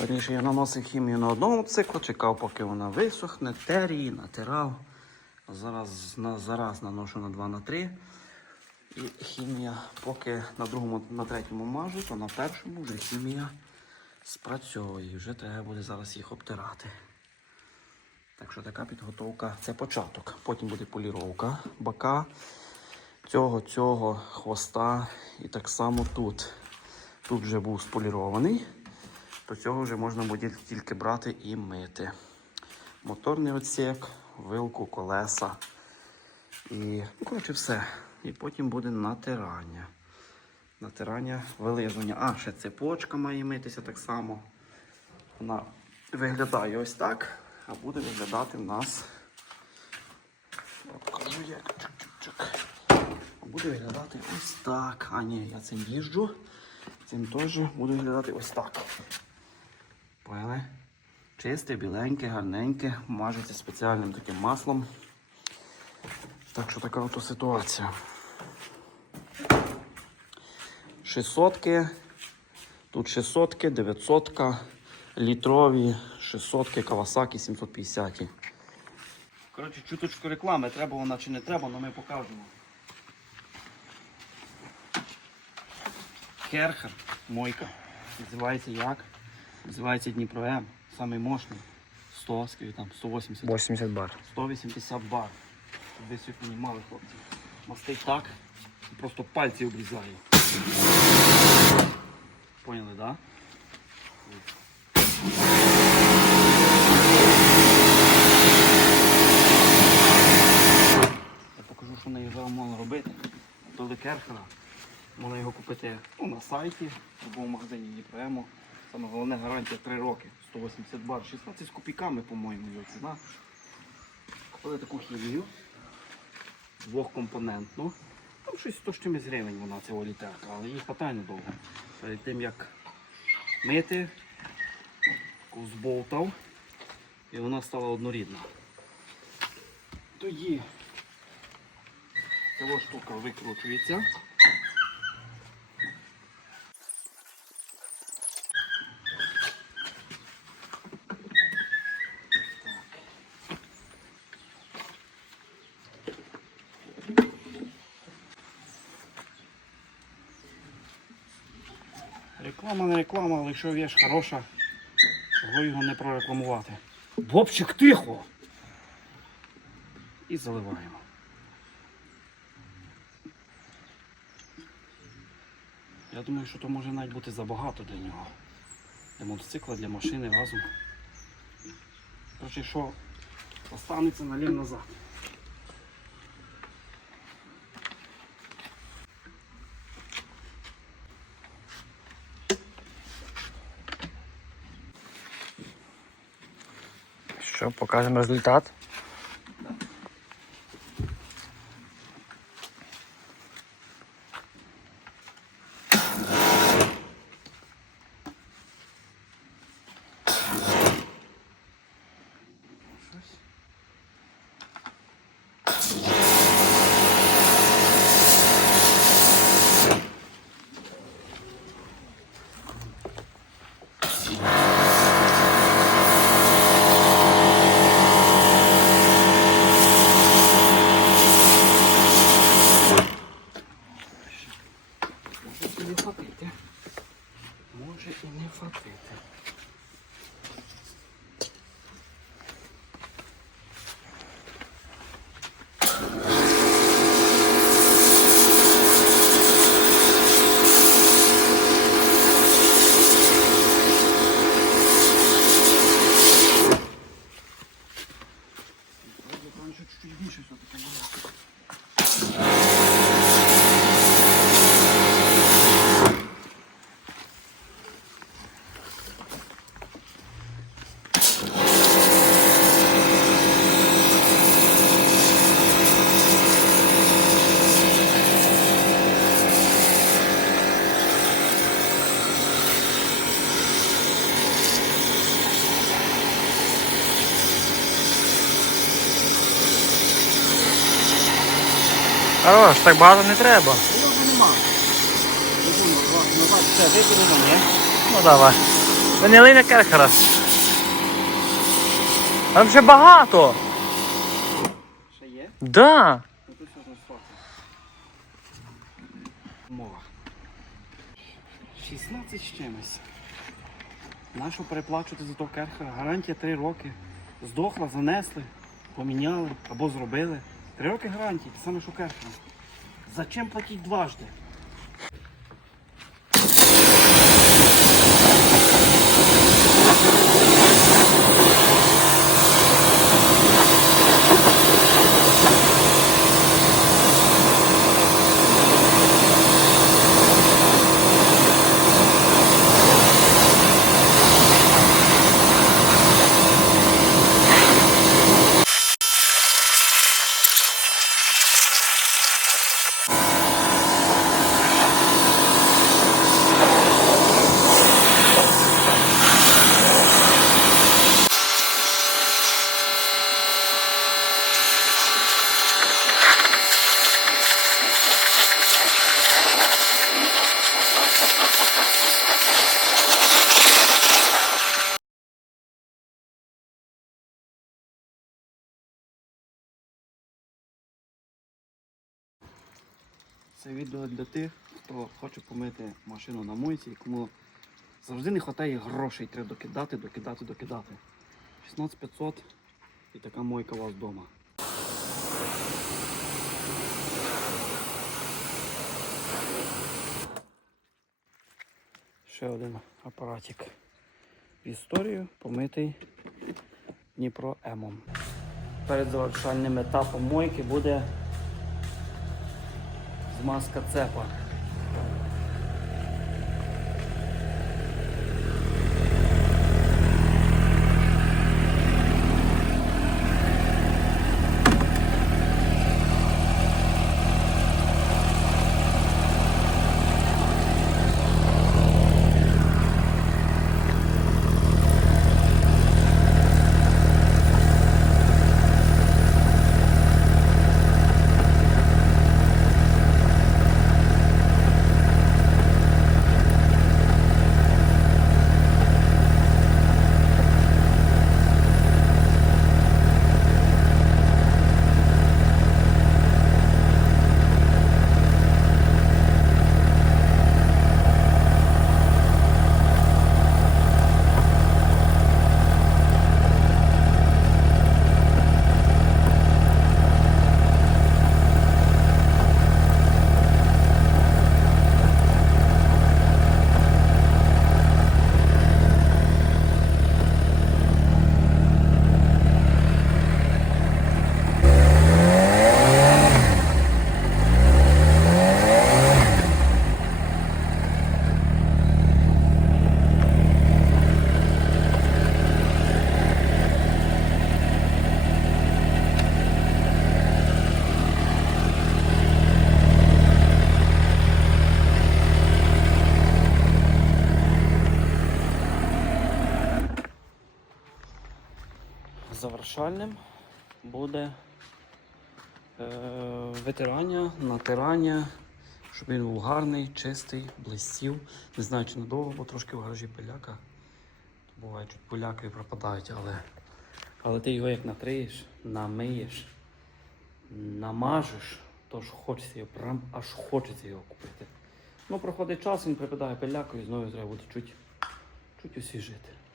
Раніше я наносив хімію на одному циклу, чекав, поки вона висохне, терії, натирав. Зараз на, зараз наношу на 2 на 3. І хімія, поки на другому, на третьому мажу, то на першому вже хімія спрацьовує. Вже треба буде зараз їх обтирати. Так що така підготовка це початок. Потім буде поліровка бока цього, цього хвоста. І так само тут. Тут вже був сполірований, то цього вже можна буде тільки брати і мити. Моторний отсек, вилку, колеса. І, ну, коротше, все. І потім буде натирання. Натирання, вилизування. А, ще цепочка має митися так само. Вона виглядає ось так, а буде виглядати в нас. Як. Буде виглядати ось так. А ні, я цим їжджу. Цим теж буде виглядати ось так. Поняли? Чисте, біленьке, гарненьке, мажеться спеціальним таким маслом. Так що така ото ситуація. 600 тут 600 900 літрові, 600 Kawasaki 750. Коротше, чуточку реклами, треба вона чи не треба, але ми покажемо. Керхер, мойка. Називається як? Називається Дніпро М. Самий мощний. 100, скільки там, 180. 80 бар. 180 бар. Ви всіх понімали, хлопці. Мастить так, просто пальці обрізає. Поняли, так? Да? Я покажу, що зараз можна робити. До Лекерхера. Можна його купити ну, на сайті або в магазині Дніпроему. Саме головне гарантія 3 роки. 180 бар, 16 з копійками, по-моєму, його ціна. Купили таку хімію. Двохкомпонентну. Там щось 100 чимось гривень вона цього літерка, але їй хватає недовго. Перед тим як мити, зболтав і вона стала однорідна. Тоді ця штука викручується. Реклама не реклама, але якщо віж хороша, чого його не прорекламувати. Бобчик тихо! І заливаємо. Я думаю, що то може навіть бути забагато для нього. Для мотоцикла, для машини разом. Короче, що останеться налів назад. Що, покажемо результат? Щось. Може і. Може і не фатити. Хорош, так багато не треба. Його нема. Назад все викинемо, ні? Ну давай. Не керхера. Там ще багато. Ще є? Да. Ну тут все зносоти. Мова. 16 з чимось. Нащо переплачувати за то керхера? Гарантія 3 роки. Здохла, занесли, поміняли або зробили. 3 роки гарантії, ти саме керхера. Зачем платить дважди? Це відео для тих, хто хоче помити машину на мойці, кому завжди не вистачає грошей, треба докидати, докидати, докидати. 16500 і така мойка у вас вдома. Ще один апаратик. В історію помитий Дніпро Емом. Перед завершальним етапом мойки буде змазка цепа. Завершальним буде е, витирання, натирання, щоб він був гарний, чистий, блистів. Не знаю, чи надовго, бо трошки в гаражі пиляка. Буває, чуть поляки пропадають, але, але ти його як натриєш, намиєш, намажеш, то ж хочеться його, прям аж хочеться його купити. Ну, проходить час, він припадає пилякою і знову треба буде чуть, чуть освіжити.